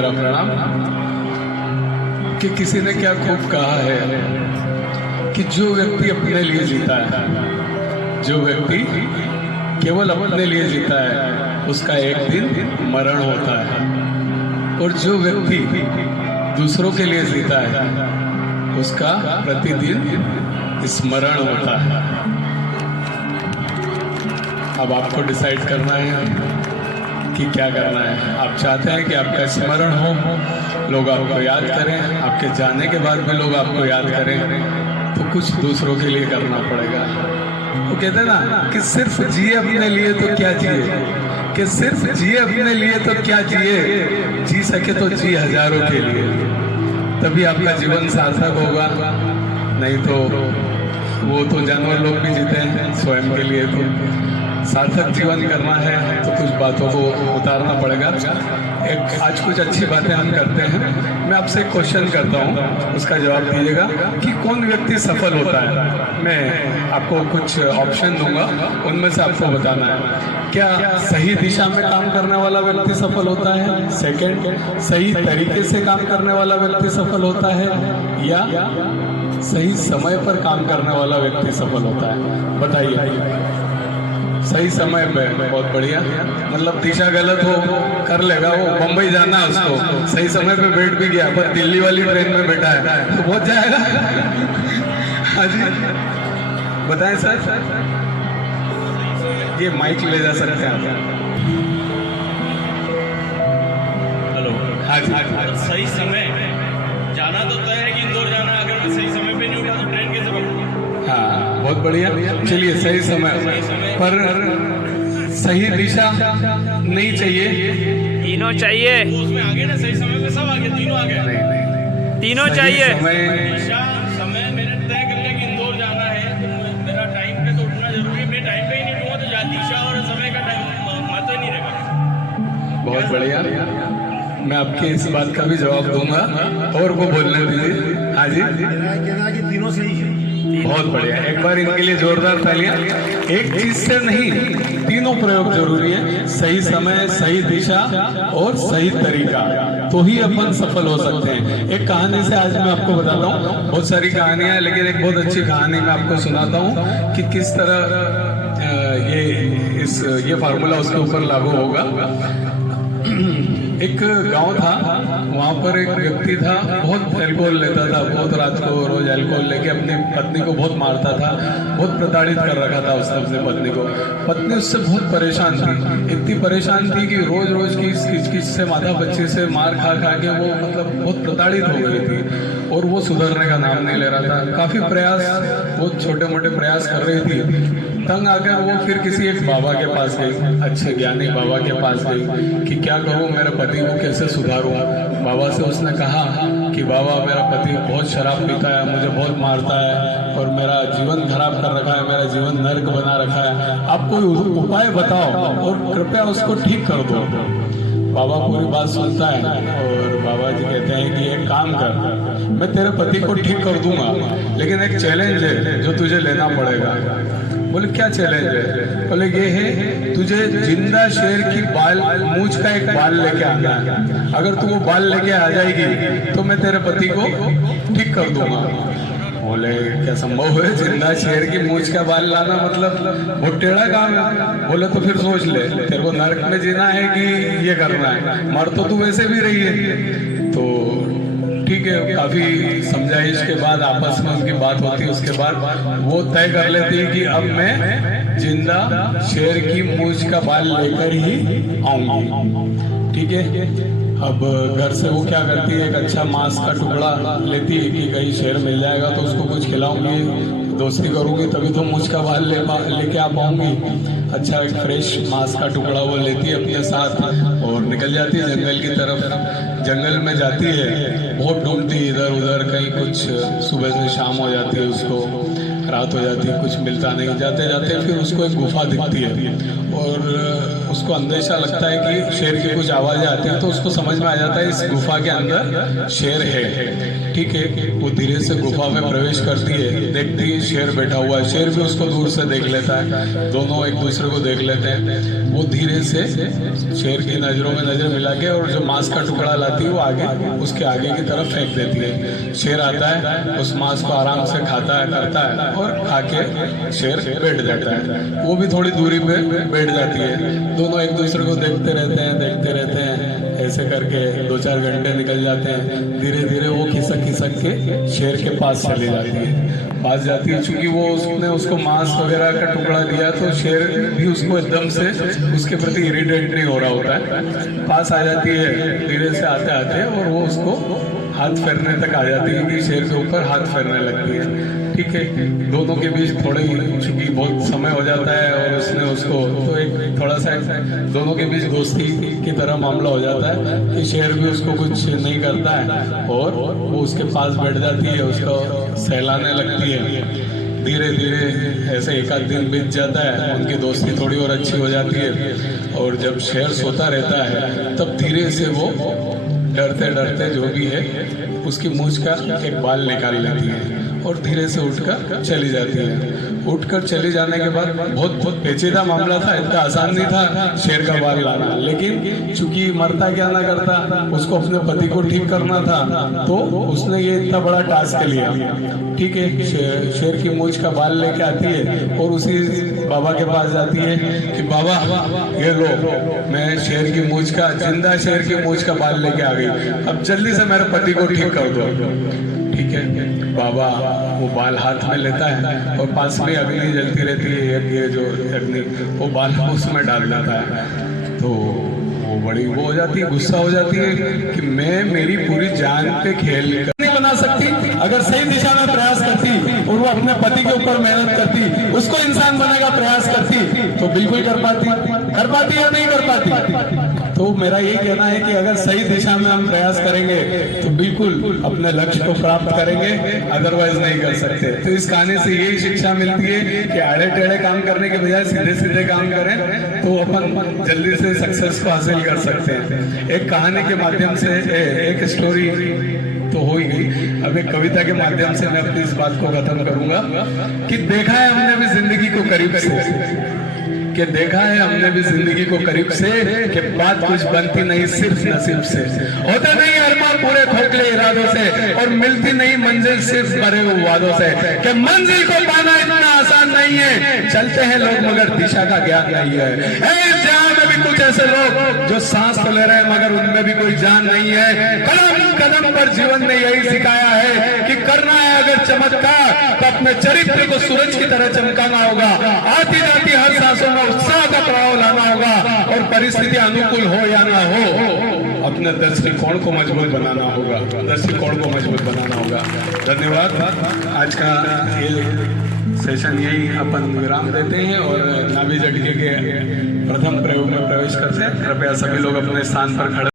मेरा प्रणाम। कि किसी ने क्या खूब कहा है कि जो व्यक्ति अपने लिए जीता है, जो व्यक्ति केवल अपने लिए जीता है, उसका एक दिन मरण होता है, और जो व्यक्ति दूसरों के लिए जीता है, उसका प्रतिदिन स्मरण होता है। अब आपको डिसाइड करना है कि क्या करना है। आप चाहते हैं कि आपका स्मरण हो, लोग आपको याद करें, आपके जाने के बाद भी लोग आपको याद करें, तो कुछ दूसरों के लिए करना पड़ेगा। वो कहते हैं ना कि सिर्फ जिए अपने लिए तो क्या जिए, कि सिर्फ जिए अपने लिए तो क्या जिए, जी सके तो जी हजारों के लिए, तभी आपका जीवन सार्थक होगा। नहीं तो वो तो जानवर लोग भी जीते हैं स्वयं के लिए, तो सार्थक जीवन करना है तो कुछ बातों को उतारना पड़ेगा। एक आज कुछ अच्छी बातें हम करते हैं। मैं आपसे एक क्वेश्चन करता हूँ, उसका जवाब दीजिएगा कि कौन व्यक्ति सफल होता है। मैं आपको कुछ ऑप्शन दूंगा, उनमें से आपको बताना है। क्या सही दिशा में काम करने वाला व्यक्ति सफल होता है? सेकंड, सही तरीके से काम करने वाला व्यक्ति सफल होता है, या सही समय पर काम करने वाला व्यक्ति सफल होता है? बताइए। सही समय पे, बहुत बढ़िया। मतलब दिशा गलत हो कर लेगा, वो बम्बई जाना है उसको, सही समय पे बैठ भी गया पर दिल्ली वाली ट्रेन में बैठा है तो पहुंच जाएगा। हाँ जी, बताएं सर। ये माइक ले जा सकते हैं आप। हेलो। हाँ जी। सही समय जाना तो तय है कि इंदौर जाना है, अगर मैं सही समय पे नहीं उठा तो ट्रेन कैसे पकड़ूंगा? हाँ, बहुत बढ़िया। चलिए, सही समय पर सही दिशा नहीं चाहिए, तीनों चाहिए, तो उसमें आगे ना, सही समय पे सब आगे, तीनों आगे। नहीं, तीनों सही चाहिए। दिशा समय मैंने तय कर लिया कि इंदौर जाना है, तो मेरा टाइम पे तो उठना जरूरी है। मैं टाइम पे ही नहीं उठूंगा तो दिशा और समय का टाइम महत्व ही नहीं रहेगा। बहुत बढ़िया। मैं आपकी इस बात का भी जवाब दूंगा, और को बोलने दीजिए। हाँ जी, कहना कि तीनों सही है। बहुत बढ़िया। एक बार इनके लिए जोरदार तालियां। एक चीज से नहीं, तीनों प्रयोग जरूरी है। सही समय, सही दिशा और सही तरीका, तो ही अपन सफल हो सकते हैं। एक कहानी से आज मैं आपको बताता हूँ। बहुत सारी कहानियां हैं, लेकिन एक बहुत अच्छी कहानी मैं आपको सुनाता हूँ कि किस तरह ये फार्मूला उसके ऊपर लागू होगा। एक गांव था, वहां पर एक व्यक्ति था, बहुत अल्कोहल लेता था, बहुत रात को रोज अल्कोहल लेके अपनी पत्नी को बहुत मारता था, बहुत प्रताड़ित कर रखा था उसने अपनी पत्नी को। पत्नी उससे बहुत परेशान थी, इतनी परेशान थी कि रोज रोज की किच से, माथा बच्चे से मार खा खा के वो मतलब बहुत प्रताड़ित हो गई थी, और वो सुधरने का नाम नहीं ले रहा था। काफी प्रयास, बहुत छोटे मोटे प्रयास कर रही थी। तंग आकर वो फिर किसी एक बाबा के पास गई, अच्छे ज्ञानी बाबा के पास गई कि क्या करूं, मेरे पति को कैसे सुधारूं। बाबा से उसने कहा कि बाबा, मेरा पति बहुत शराब पीता है, मुझे बहुत मारता है, और मेरा जीवन खराब कर रखा है, मेरा जीवन नर्क बना रखा है, आप कोई उपाय बताओ और कृपया उसको ठीक कर दो। बाबा पूरी बात सुनता है, और बाबा जी कहते हैं कि एक काम कर, मैं तेरे पति को ठीक कर दूंगा, लेकिन एक चैलेंज है जो तुझे लेना पड़ेगा। बोले, क्या चैलेंज है? बोले, ये है, तुझे जिंदा शेर की मूंछ का एक बाल लेके आना है। अगर तू वो बाल लेके आ जाएगी तो मैं तेरे पति को ठीक कर दूंगा। बोले, क्या संभव है जिंदा शेर की मूंछ का बाल लाना? मतलब बहुत टेढ़ा काम है। बोले, तो फिर सोच ले, तेरे को नरक में जीना है कि ये करना है? मर तो तू वैसे भी रही है। तो ठीक है, काफी समझाइश के बाद आपस में उनकी बात होती है। उसके बाद वो तय कर लेती है कि अब मैं जिंदा शेर की मूंछ का बाल लेकर ही आऊंगी। ठीक है, अब घर से वो क्या करती है, एक अच्छा मांस का टुकड़ा लेती है कि कहीं शेर मिल जाएगा तो उसको कुछ खिलाऊंगी, दोस्ती करूंगी तभी तो मूंछ का बाल लेके आ पाऊंगी। अच्छा एक फ्रेश मांस का टुकड़ा वो लेती है अपने साथ और निकल जाती है जंगल की तरफ। जंगल में जाती है, बहुत ढूंढती है इधर उधर, कहीं कुछ, सुबह से शाम हो जाती है, उसको रात हो जाती है, कुछ मिलता नहीं। जाते जाते फिर उसको एक गुफा दिखती है, और उसको अंदेशा लगता है कि शेर की कुछ आवाज़ें आती हैं, तो उसको समझ में आ जाता है इस गुफा के अंदर शेर है। ठीक है, वो धीरे से गुफा में प्रवेश करती है, देखती है शेर बैठा हुआ है। शेर भी उसको दूर से देख लेता है, दोनों एक दूसरे को देख लेते हैं। वो धीरे से शेर की नज़रों में नज़र मिला के और जो मांस का टुकड़ा लाती है वो आगे उसके आगे की तरफ फेंक देती है। शेर आता है, उस मांस को आराम से खाता है, करता है और खा के शेर बैठ जाता है। वो भी थोड़ी दूरी पे बैठ जाती है। दोनों एक दूसरे को देखते रहते हैं। ऐसे करके 2-4 घंटे निकल जाते हैं। धीरे धीरे वो खिसक के शेर के पास चली जाती है। चूंकि वो उसने उसको मांस वगैरह का टुकड़ा दिया तो शेर भी उसको एकदम से उसके प्रति इरिटेट नहीं हो रहा होता है। पास आ जाती है धीरे से आते और वो उसको हाथ फेरने तक आ जाती है कि शेर के ऊपर हाथ फेरने लगती है। ठीक है, दोनों के बीच थोड़े चूंकि बहुत समय हो जाता है और उसने उसको तो एक थोड़ा सा दोनों के बीच दोस्ती की तरह मामला हो जाता है कि शेर भी उसको कुछ नहीं करता है और वो उसके पास बैठ जाती है, उसको सहलाने लगती है। धीरे धीरे ऐसे एक आध दिन बीत जाता है, उनकी दोस्ती थोड़ी और अच्छी हो जाती है। और जब शेर सोता रहता है तब धीरे से वो डरते जो भी है उसकी मूंछ का एक बाल निकाल लेती है और धीरे से उठकर चली जाती है। उठकर चले जाने के बाद बहुत पेचीदा मामला था, इतना आसान नहीं था शेर का बाल लाना, लेकिन चूंकि मरता क्या ना करता, उसको अपने पति को ठीक करना था तो उसने ये इतना बड़ा टास्क लिया। ठीक है, शेर की मूंछ का बाल लेके आती है और उसी बाबा के पास जाती है कि बाबा ये लो, मैं शेर की मूंछ का जिंदा शेर की मूंछ का बाल लेके आ गई, अब जल्दी से मेरे पति को ठीक कर दो। ठीक है, बाबा वो बाल हाथ में लेता है और पास में अग्नि जलती रहती है, ये जो अग्नि वो बाल उसमें डाल देता है। तो वो बड़ी वो हो जाती है, गुस्सा हो जाती है कि मैं मेरी पूरी जान पे खेल नहीं बना सकती। अगर सही दिशा में प्रयास करती और वो अपने पति के ऊपर मेहनत करती, उसको इंसान बनने का प्रयास करती तो बिल्कुल कर पाती या नहीं कर पाती। तो मेरा ये कहना है कि अगर सही दिशा में हम प्रयास करेंगे तो बिल्कुल अपने लक्ष्य को प्राप्त करेंगे, अदरवाइज नहीं कर सकते। तो इस कहानी से यही शिक्षा मिलती है कि आड़े टेढ़े काम करने के बजाय सीधे सीधे काम करें तो अपन जल्दी से सक्सेस को हासिल कर सकते हैं। एक कहानी के माध्यम से एक स्टोरी तो हो ही गई, अब एक कविता के माध्यम से मैं अपनी इस बात को खत्म करूंगा कि देखा है हमने भी जिंदगी को करीब से, कि देखा है हमने भी जिंदगी को करीब से कि बात कुछ बनती नहीं सिर्फ नसीब से, होता नहीं अरमान पूरे खोखले इरादों से और मिलती नहीं मंजिल सिर्फ भरे हुए वादों से, कि मंजिल को पाना इतना आसान नहीं है, चलते हैं लोग मगर दिशा का ज्ञान नहीं है। इस जहां में भी कुछ ऐसे लोग जो सांस तो ले रहे हैं मगर उनमें भी कोई जान नहीं है। कदम कदम पर जीवन ने यही सिखाया है कि करना है अगर चमत्कार तो अपने चरित्र को सूरज की तरह चमकाना होगा, आती जाती हर सांसों में उत्साह का प्रभाव लाना होगा और परिस्थिति अनुकूल हो या ना हो अपने दृष्टिकोण को मजबूत बनाना होगा, दृष्टिकोण को मजबूत बनाना होगा। धन्यवाद। आज का ये सेशन यही अपन विराम देते हैं और नाभि झटके के प्रथम प्रयोग में प्रवेश करते हैं। कृपया सभी लोग अपने स्थान पर खड़े